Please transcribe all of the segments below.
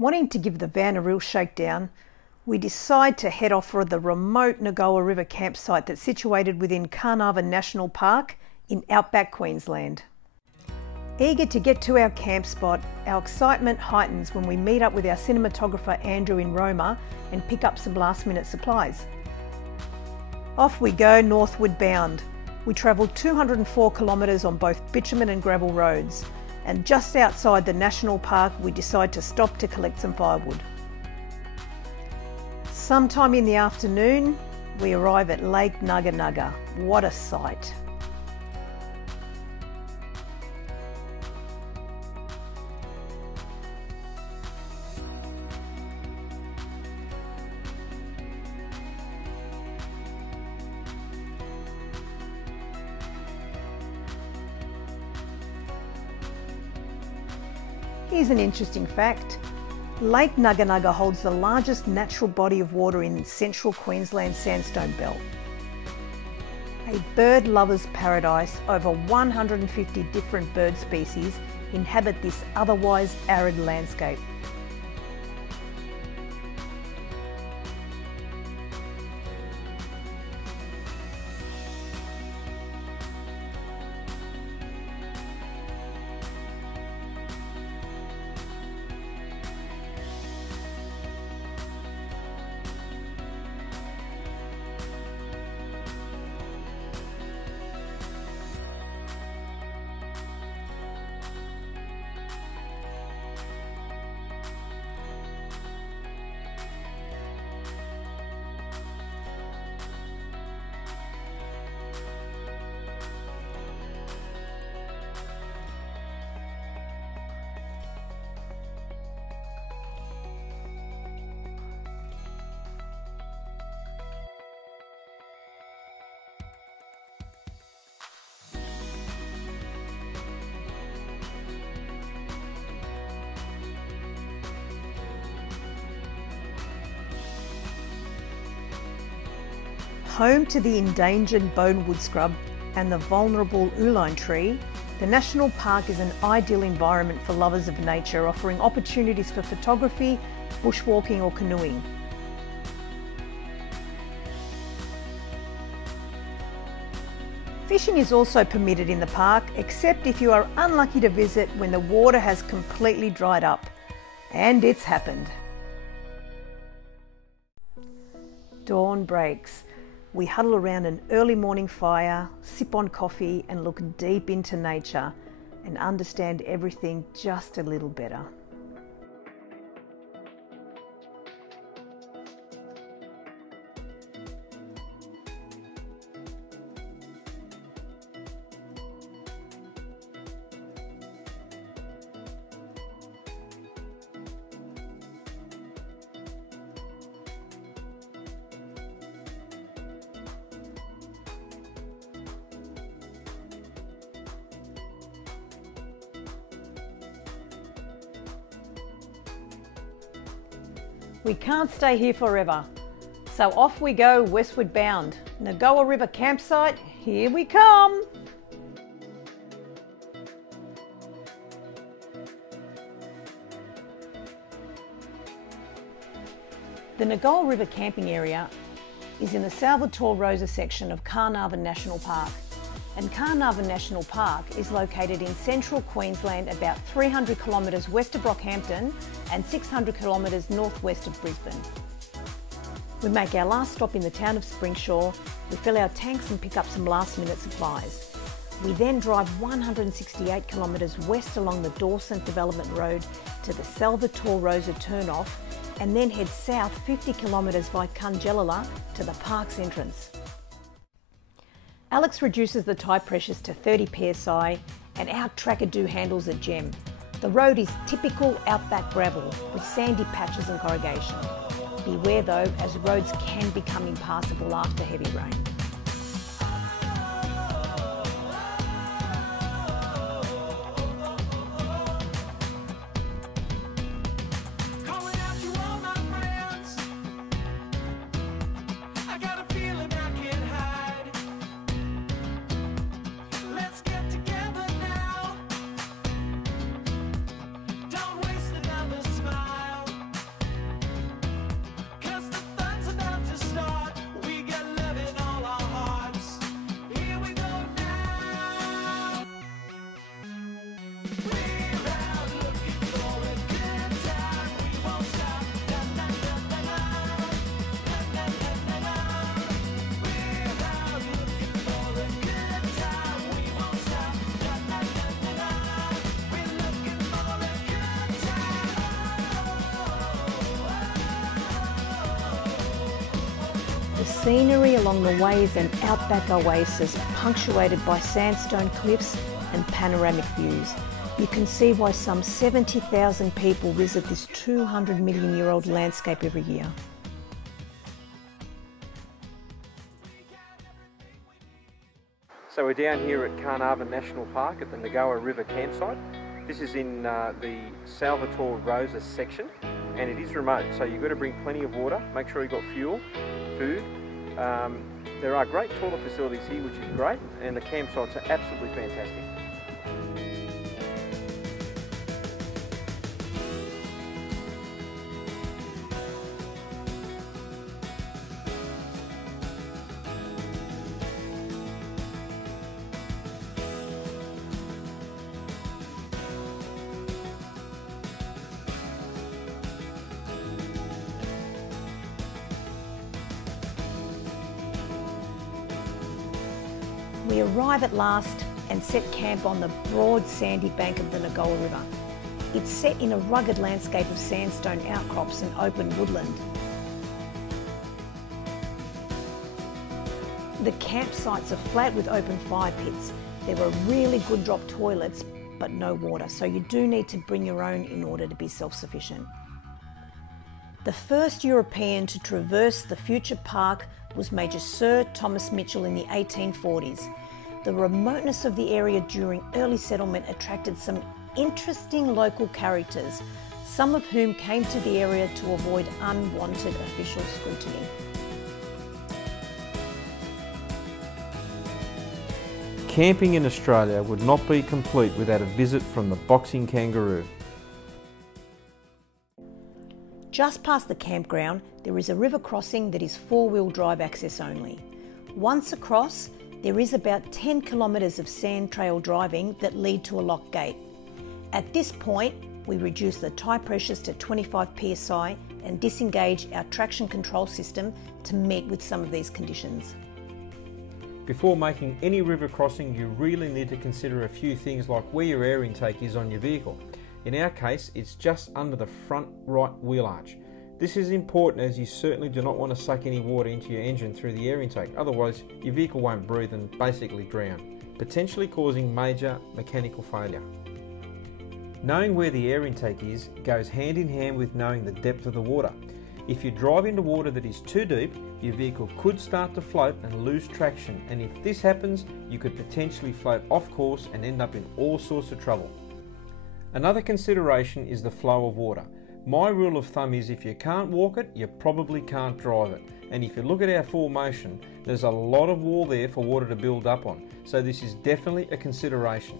Wanting to give the van a real shakedown, we decide to head off for the remote Nuga River campsite that's situated within Carnarvon National Park in Outback, Queensland. Eager to get to our camp spot, our excitement heightens when we meet up with our cinematographer Andrew in Roma and pick up some last-minute supplies. Off we go northward bound. We travel 204 kilometres on both bitumen and gravel roads, and just outside the national park we decide to stop to collect some firewood. Sometime in the afternoon we arrive at Lake Nuga. What a sight! Here's an interesting fact. Lake Nuga holds the largest natural body of water in central Queensland sandstone belt. A bird lover's paradise, over 150 different bird species inhabit this otherwise arid landscape. Home to the endangered bonewood scrub and the vulnerable uline tree, the National Park is an ideal environment for lovers of nature, offering opportunities for photography, bushwalking or canoeing. Fishing is also permitted in the park, except if you are unlucky to visit when the water has completely dried up. And it's happened. Dawn breaks. We huddle around an early morning fire, sip on coffee and look deep into nature and understand everything just a little better. We can't stay here forever, so off we go westward bound. Nuga River campsite, here we come! The Nuga River camping area is in the Salvator Rosa section of Carnarvon National Park. And Carnarvon National Park is located in central Queensland, about 300 kilometres west of Rockhampton and 600 kilometres northwest of Brisbane. We make our last stop in the town of Springshaw, we fill our tanks and pick up some last-minute supplies. We then drive 168 kilometres west along the Dawson Development Road to the Salvator Rosa turnoff and then head south 50 kilometres by Cungellala to the park's entrance. Alex reduces the tyre pressures to 30 psi and our Trakkadu handles a gem. The road is typical outback gravel with sandy patches and corrugation. Beware though, as roads can become impassable after heavy rain. Don't waste another smile. The scenery along the way is an outback oasis punctuated by sandstone cliffs and panoramic views. You can see why some 70,000 people visit this 200 million year old landscape every year. So we're down here at Carnarvon National Park at the Nuga River campsite. This is in the Salvator Rosa section, and it is remote, so you've got to bring plenty of water. Make sure you've got fuel, food. There are great toilet facilities here, which is great, and the campsites are absolutely fantastic. We arrive at last and set camp on the broad sandy bank of the Nuga River. It's set in a rugged landscape of sandstone outcrops and open woodland. The campsites are flat with open fire pits. There are really good drop toilets, but no water, so you do need to bring your own in order to be self-sufficient. The first European to traverse the future park was Major Sir Thomas Mitchell in the 1840s. The remoteness of the area during early settlement attracted some interesting local characters, some of whom came to the area to avoid unwanted official scrutiny. Camping in Australia would not be complete without a visit from the boxing kangaroo. Just past the campground, there is a river crossing that is four-wheel drive access only. Once across, there is about 10 kilometres of sand trail driving that lead to a lock gate. At this point, we reduce the tyre pressures to 25 psi and disengage our traction control system to meet with some of these conditions. Before making any river crossing, you really need to consider a few things like where your air intake is on your vehicle. In our case, it's just under the front right wheel arch. This is important as you certainly do not want to suck any water into your engine through the air intake, otherwise your vehicle won't breathe and basically drown, potentially causing major mechanical failure. Knowing where the air intake is goes hand in hand with knowing the depth of the water. If you drive into water that is too deep, your vehicle could start to float and lose traction, and if this happens, you could potentially float off course and end up in all sorts of trouble. Another consideration is the flow of water. My rule of thumb is if you can't walk it, you probably can't drive it. And if you look at our 4motion, there's a lot of wall there for water to build up on. So this is definitely a consideration.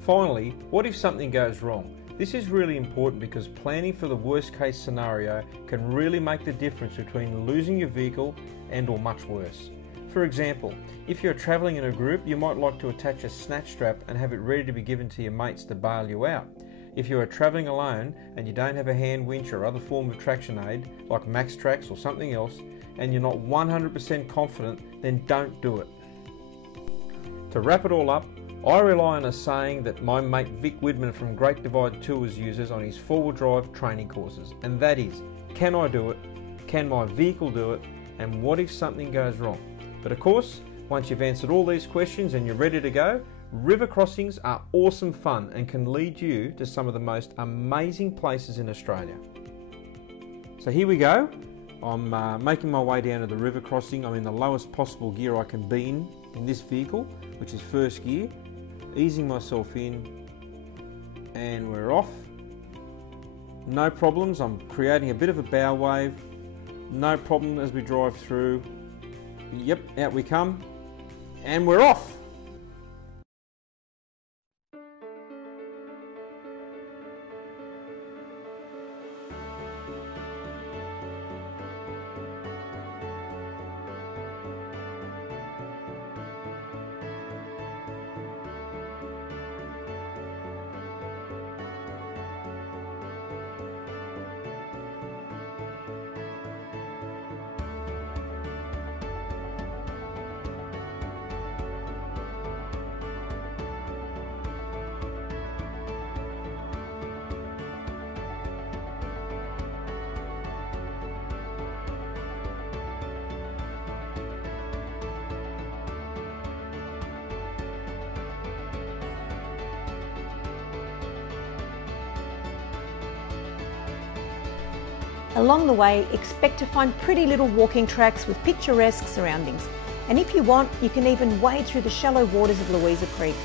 Finally, what if something goes wrong? This is really important because planning for the worst case scenario can really make the difference between losing your vehicle and or much worse. For example, if you're travelling in a group, you might like to attach a snatch strap and have it ready to be given to your mates to bail you out. If you are travelling alone and you don't have a hand winch or other form of traction aid, like Max Trax or something else, and you're not 100% confident, then don't do it. To wrap it all up, I rely on a saying that my mate Vic Widman from Great Divide Tours uses on his four-wheel drive training courses, and that is, can I do it? Can my vehicle do it? And what if something goes wrong? But of course, once you've answered all these questions and you're ready to go, river crossings are awesome fun and can lead you to some of the most amazing places in Australia. So here we go. I'm making my way down to the river crossing. I'm in the lowest possible gear I can be in this vehicle, which is first gear. Easing myself in, and we're off. No problems. I'm creating a bit of a bow wave. No problem as we drive through. Yep, out we come, and we're off. Along the way, expect to find pretty little walking tracks with picturesque surroundings. And if you want, you can even wade through the shallow waters of Louisa Creek.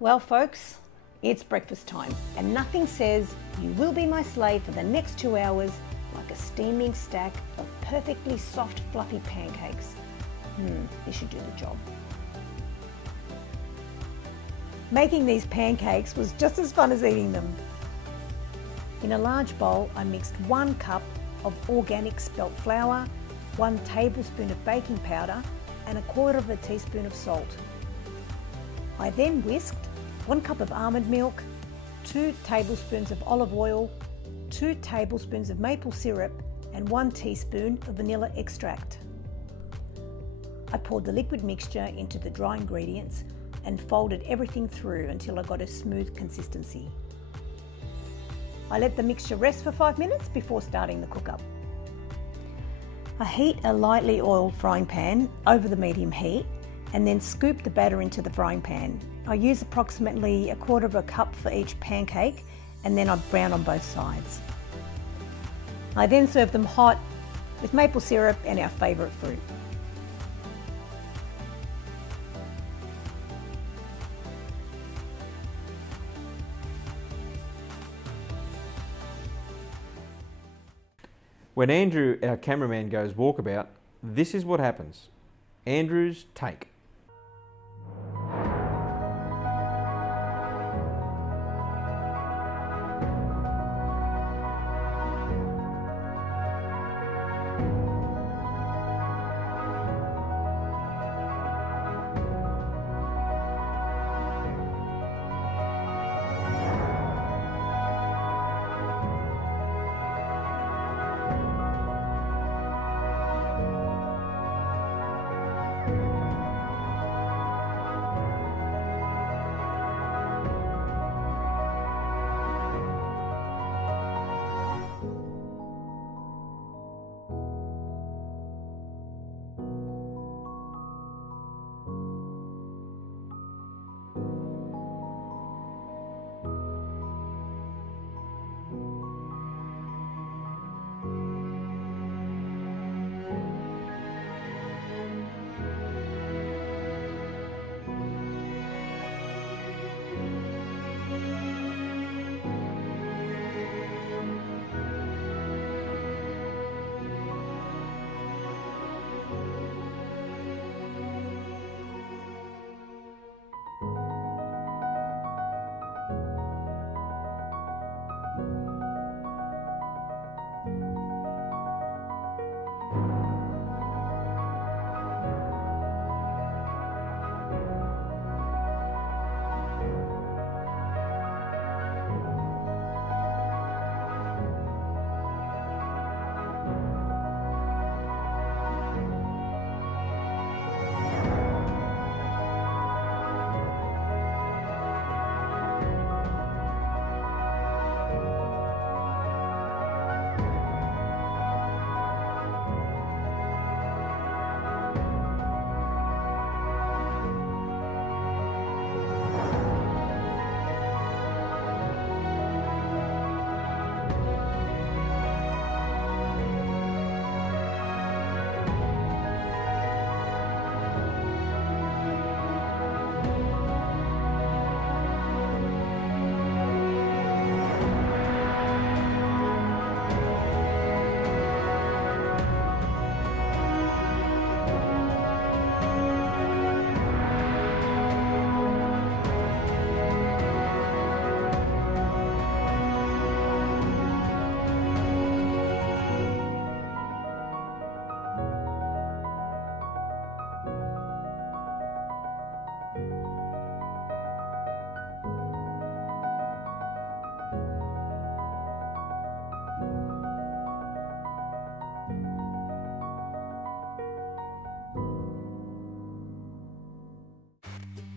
Well folks, it's breakfast time and nothing says you will be my slave for the next 2 hours like a steaming stack of perfectly soft fluffy pancakes. This should do the job. Making these pancakes was just as fun as eating them. In a large bowl I mixed 1 cup of organic spelt flour, 1 tablespoon of baking powder and 1/4 teaspoon of salt. I then whisked 1 cup of almond milk, 2 tablespoons of olive oil, 2 tablespoons of maple syrup and 1 teaspoon of vanilla extract. I poured the liquid mixture into the dry ingredients and folded everything through until I got a smooth consistency. I let the mixture rest for 5 minutes before starting the cook-up. I heat a lightly oiled frying pan over the medium heat and then scoop the batter into the frying pan. I use approximately 1/4 cup for each pancake and then I brown on both sides. I then serve them hot with maple syrup and our favourite fruit. When Andrew, our cameraman, goes walkabout, this is what happens. Andrew's take.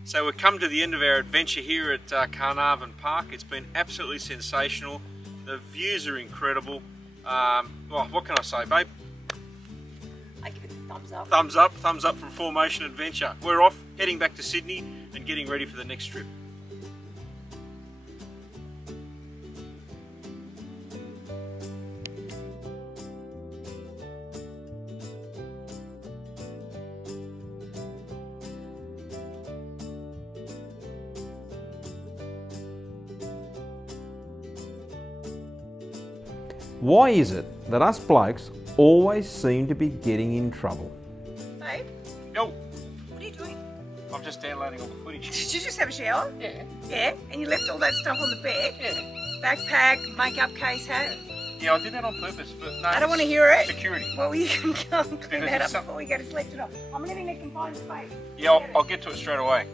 So we've come to the end of our adventure here at Carnarvon Park. It's been absolutely sensational. The views are incredible. Well, what can I say, babe? I give it a thumbs up. Thumbs up from 4motion Adventure. We're off, heading back to Sydney and getting ready for the next trip. Why is it that us blokes always seem to be getting in trouble? Babe? Yo! What are you doing? I'm just downloading all the footage. Did you just have a shower? Yeah. Yeah? And you left all that stuff on the bed? Yeah. Backpack, makeup case, hat? Yeah, I did that on purpose. But no, I don't want to hear it. Security. Well, you can go and clean Because that up it's before we go to select it off. I'm living in a confined space. Yeah, I'll get to it straight away.